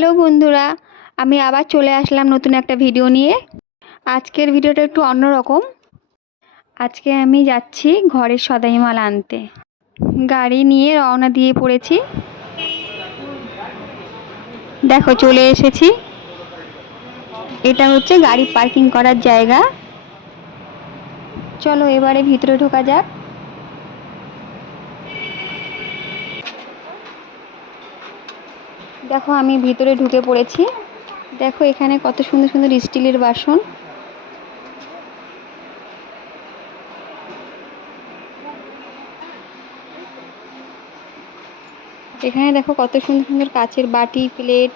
Hello বন্ধুরা, আমি আবার চলে আসলাম নতুন একটা ভিডিও নিয়ে। আজকের ভিডিওটা একটু অন্যরকম। আজকে আমি যাচ্ছি ঘরের সদাই মাল আনতে। গাড়ি নিয়ে রওনা দিয়ে পড়েছি। দেখো, চলে এসেছি। এটা হচ্ছে গাড়ি পার্কিং করার জায়গা। চলো, এবারে ভিতরে ঢোকা যাক। দেখো, আমি ভিতরে ঢুকে পড়েছি। দেখো, এখানে কত সুন্দর সুন্দর স্টিলের বাসন। এখানে দেখো কত সুন্দর সুন্দর কাচের বাটি, প্লেট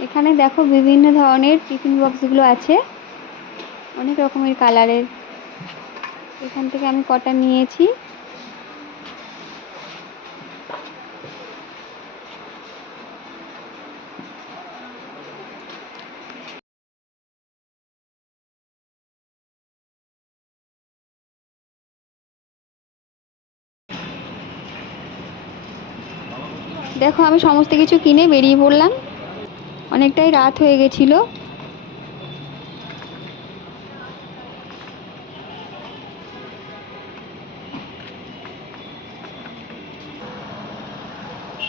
এখানে দেখো বিভিন্ন ধরনের টিফিন বক্সগুলো আছে। অনেক রকমের কালারের। এখান থেকে আমি কটা নিয়েছি। দেখো আমি সমস্ত কিছু কিনে বেরিয়ে পড়লাম। অনেকটাই রাত হয়ে গেছিল।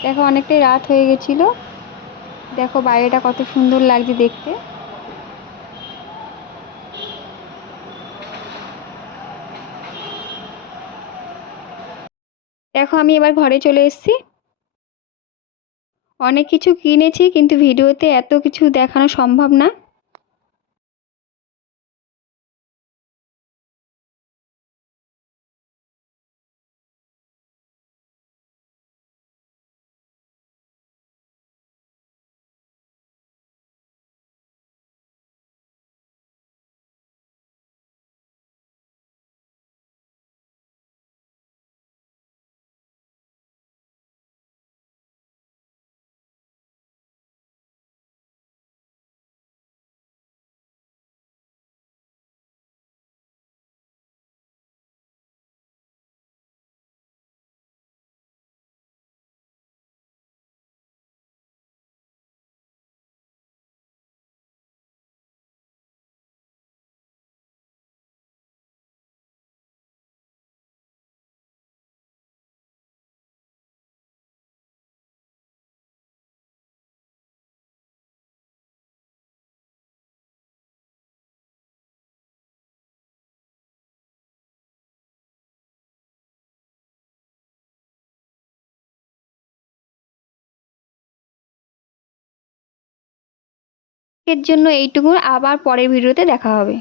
দেখো, অনেকটাই রাত হয়ে গেছিল। দেখো, বাইরেটা কত সুন্দর লাগছে দেখতে। দেখো, আমি এবার ঘরে চলে এসেছি। অনেক কিছু কিনেছি কিন্তু ভিডিওতে এত কিছু দেখানো সম্ভব না। এর জন্য এইটুকু। আবার পরের ভিডিওতে দেখা হবে।